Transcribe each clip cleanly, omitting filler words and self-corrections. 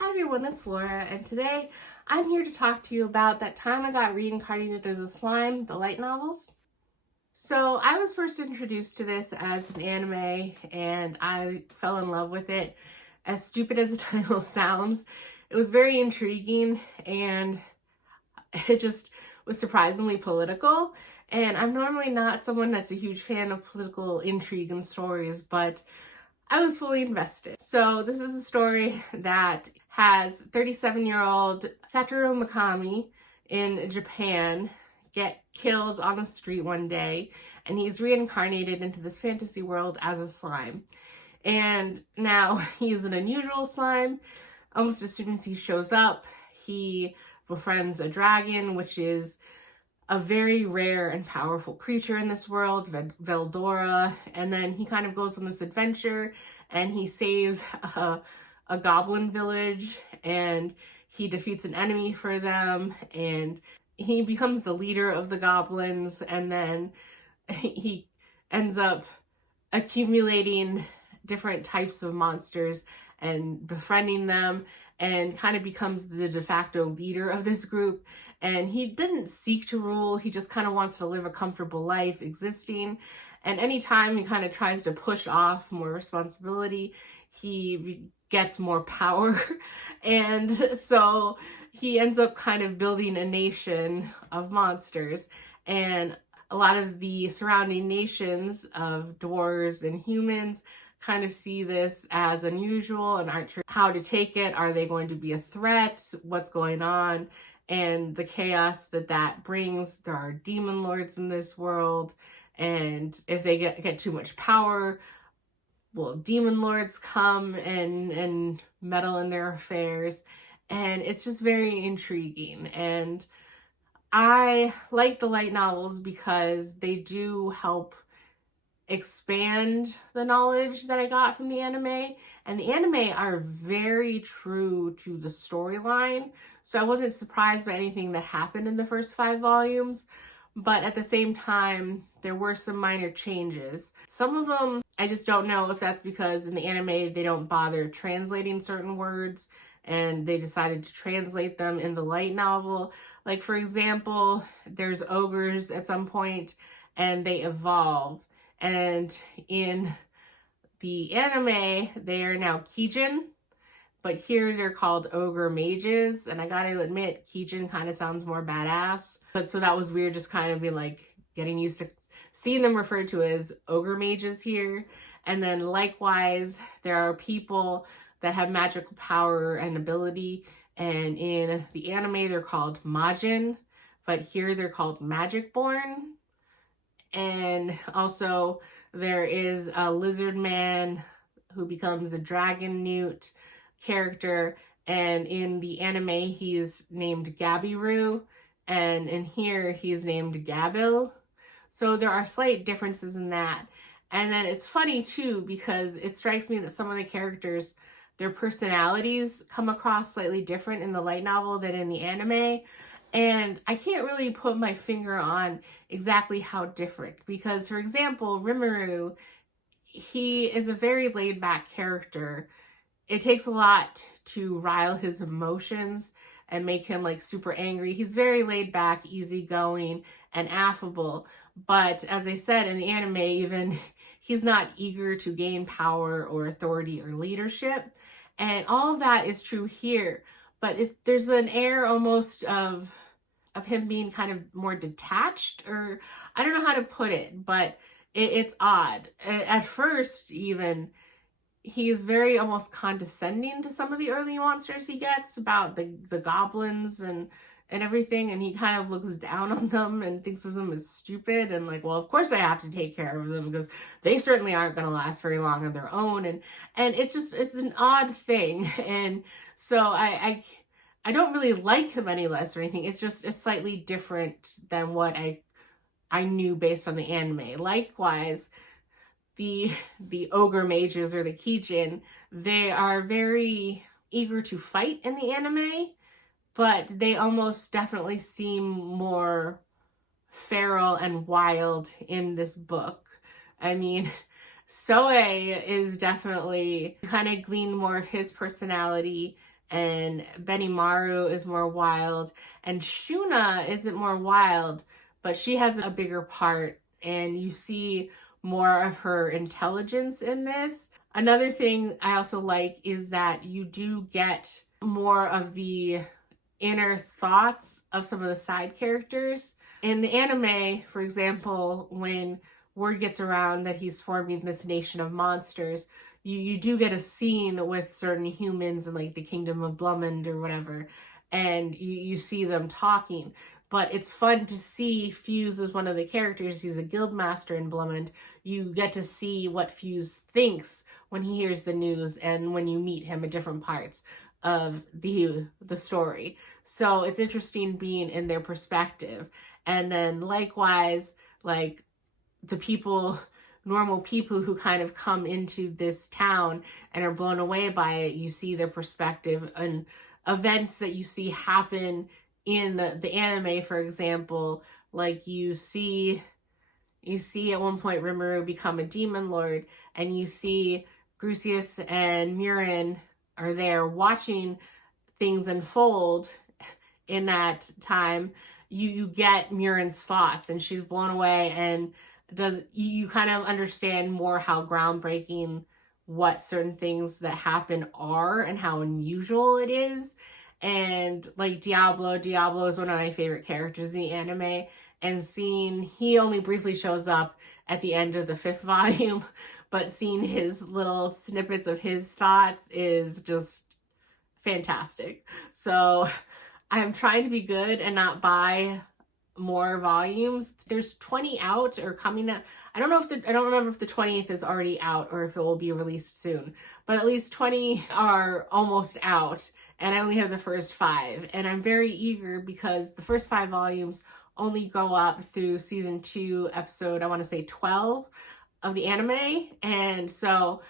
Hi everyone, it's Laura, and today I'm here to talk to you about that time I got reincarnated as a slime, the light novels. So I was first introduced to this as an anime, and I fell in love with it. As stupid as the title sounds, it was very intriguing, and it just was surprisingly political. And I'm normally not someone that's a huge fan of political intrigue and stories, but I was fully invested. So this is a story that has 37-year-old Satoru Mikami in Japan get killed on the street one day, and he's reincarnated into this fantasy world as a slime. And now he's an unusual slime. Almost as soon as he shows up, he befriends a dragon, which is a very rare and powerful creature in this world, Veldora, and then he kind of goes on this adventure and he saves a goblin village, and he defeats an enemy for them, and he becomes the leader of the goblins, and then he ends up accumulating different types of monsters and befriending them, and kind of becomes the de facto leader of this group. And he didn't seek to rule, he just kind of wants to live a comfortable life existing. And anytime he kind of tries to push off more responsibility, he gets more power. And so he ends up kind of building a nation of monsters. And a lot of the surrounding nations of dwarves and humans kind of see this as unusual and aren't sure how to take it. Are they going to be a threat? What's going on? And the chaos that brings. There are demon lords in this world, and if they get too much power, well, demon lords come and meddle in their affairs, and it's just very intriguing. And I like the light novels because they do help expand the knowledge that I got from the anime, and the anime are very true to the storyline, so I wasn't surprised by anything that happened in the first 5 volumes, but at the same time there were some minor changes. Some of them I just don't know if that's because in the anime they don't bother translating certain words and they decided to translate them in the light novel. Like, for example, there's ogres at some point and they evolve. And in the anime, they are now Kijin, but here they're called ogre mages. And I gotta admit, Kijin kind of sounds more badass. But so that was weird, just kind of be like getting used to seeing them referred to as ogre mages here. And then likewise, there are people that have magical power and ability. And in the anime, they're called Majin, but here they're called Magic Born. And also there is a lizard man who becomes a dragon newt character, and in the anime he's named Gabiru, and in here he's named Gabil. So there are slight differences in that. And then it's funny too, because it strikes me that some of the characters, their personalities come across slightly different in the light novel than in the anime. And I can't really put my finger on exactly how different, because, for example, Rimuru, he is a very laid-back character. It takes a lot to rile his emotions and make him like super angry. He's very laid-back, easygoing, and affable. But as I said, in the anime, even he's not eager to gain power or authority or leadership. And all of that is true here. But there's an air almost of him being kind of more detached, or I don't know how to put it, but it's odd. At first, even, he's very almost condescending to some of the early monsters he gets, about the goblins and everything, and he kind of looks down on them and thinks of them as stupid, and like, well, of course I have to take care of them because they certainly aren't going to last very long on their own. And it's an odd thing. And so I don't really like him any less or anything. It's just slightly different than what I knew based on the anime. Likewise, the ogre mages, or the Kijin, they are very eager to fight in the anime, but they almost definitely seem more feral and wild in this book. I mean, Soe is definitely kind of gleaned more of his personality and Benimaru is more wild, and Shuna isn't more wild, but she has a bigger part, and you see more of her intelligence in this. Another thing I also like is that you do get more of the inner thoughts of some of the side characters. In the anime, for example, when word gets around that he's forming this nation of monsters, you do get a scene with certain humans in like the kingdom of Blumund or whatever, and you see them talking. But it's fun to see Fuse as one of the characters. He's a guild master in Blumund. You get to see what Fuse thinks when he hears the news and when you meet him at different parts of the story. So it's interesting being in their perspective. And then likewise, like the people, normal people who kind of come into this town and are blown away by it, you see their perspective, and events that you see happen in the anime, for example, like you see at one point Rimuru become a demon lord, and you see Grusius and Murin are there watching things unfold in that time. You get Murin's thoughts, and she's blown away, and you kind of understand more how groundbreaking what certain things that happen are and how unusual it is. And like Diablo is one of my favorite characters in the anime, and he only briefly shows up at the end of the 5th volume, but seeing his little snippets of his thoughts is just fantastic. So I'm trying to be good and not buy more volumes. There's 20 out or coming out. I don't remember if the 20th is already out or if it will be released soon, but at least 20 are almost out, and I only have the first 5, and I'm very eager because the first 5 volumes only go up through season 2, episode, I want to say 12 of the anime, and so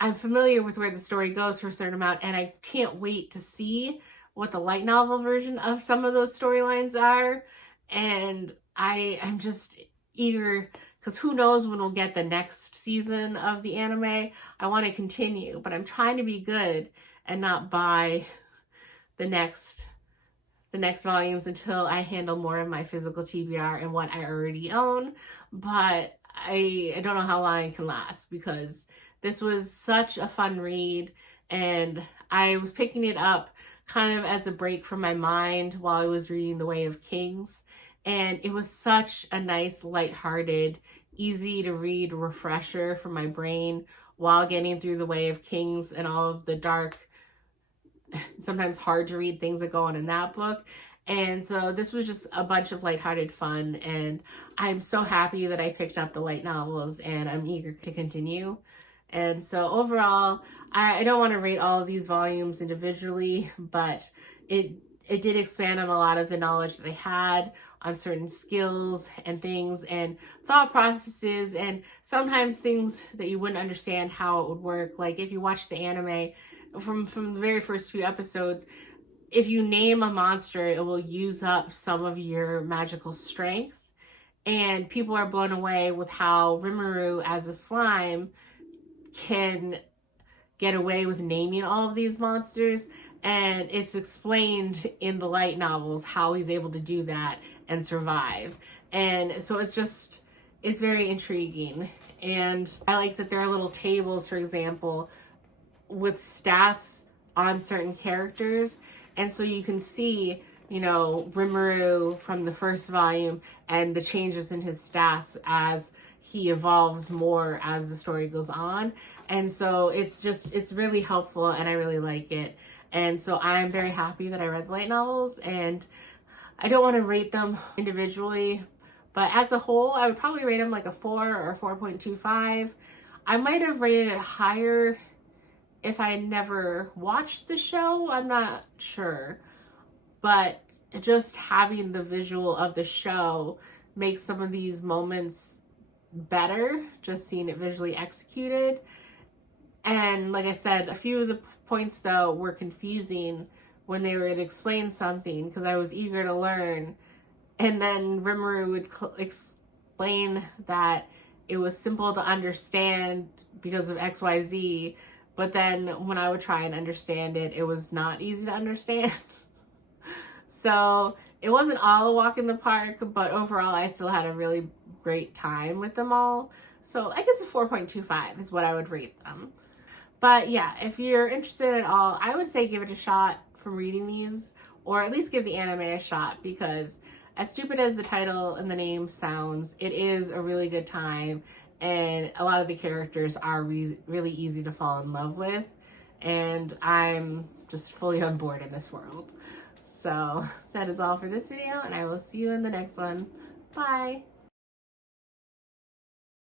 I'm familiar with where the story goes for a certain amount, and I can't wait to see what the light novel version of some of those storylines are. And I'm just eager, because who knows when we'll get the next season of the anime. I want to continue, but I'm trying to be good and not buy the next volumes until I handle more of my physical TBR and what I already own. But I don't know how long it can last, because this was such a fun read, and I was picking it up kind of as a break from my mind while I was reading The Way of Kings. And it was such a nice, lighthearted, easy to read refresher for my brain while getting through The Way of Kings and all of the dark, sometimes hard to read things that go on in that book. And so this was just a bunch of lighthearted fun, and I'm so happy that I picked up the light novels, and I'm eager to continue. And so overall, I don't want to rate all of these volumes individually, but it did expand on a lot of the knowledge that I had on certain skills and things and thought processes, and sometimes things that you wouldn't understand how it would work. Like if you watch the anime from the very first few episodes, if you name a monster, it will use up some of your magical strength. And people are blown away with how Rimuru as a slime can get away with naming all of these monsters, and it's explained in the light novels how he's able to do that and survive. And so it's very intriguing. And I like that there are little tables, for example, with stats on certain characters, and so you can see, you know, Rimuru from the first volume and the changes in his stats as he evolves more as the story goes on. And so it's really helpful, and I really like it. And so I'm very happy that I read the light novels, and I don't want to rate them individually, but as a whole, I would probably rate them like a 4 or 4.25. I might have rated it higher if I never watched the show. I'm not sure, but just having the visual of the show makes some of these moments better, just seeing it visually executed. And like I said, a few of the points though were confusing when they would explain something, because I was eager to learn, and then Rimuru would explain that it was simple to understand because of XYZ, But then when I would try and understand it, it was not easy to understand. So it wasn't all a walk in the park, but overall I still had a really great time with them all. So I guess a 4.25 is what I would rate them. But yeah, if you're interested at all, I would say give it a shot from reading these, or at least give the anime a shot, because as stupid as the title and the name sounds, it is a really good time, and a lot of the characters are really easy to fall in love with, and I'm just fully on board in this world. So that is all for this video, and I will see you in the next one. Bye!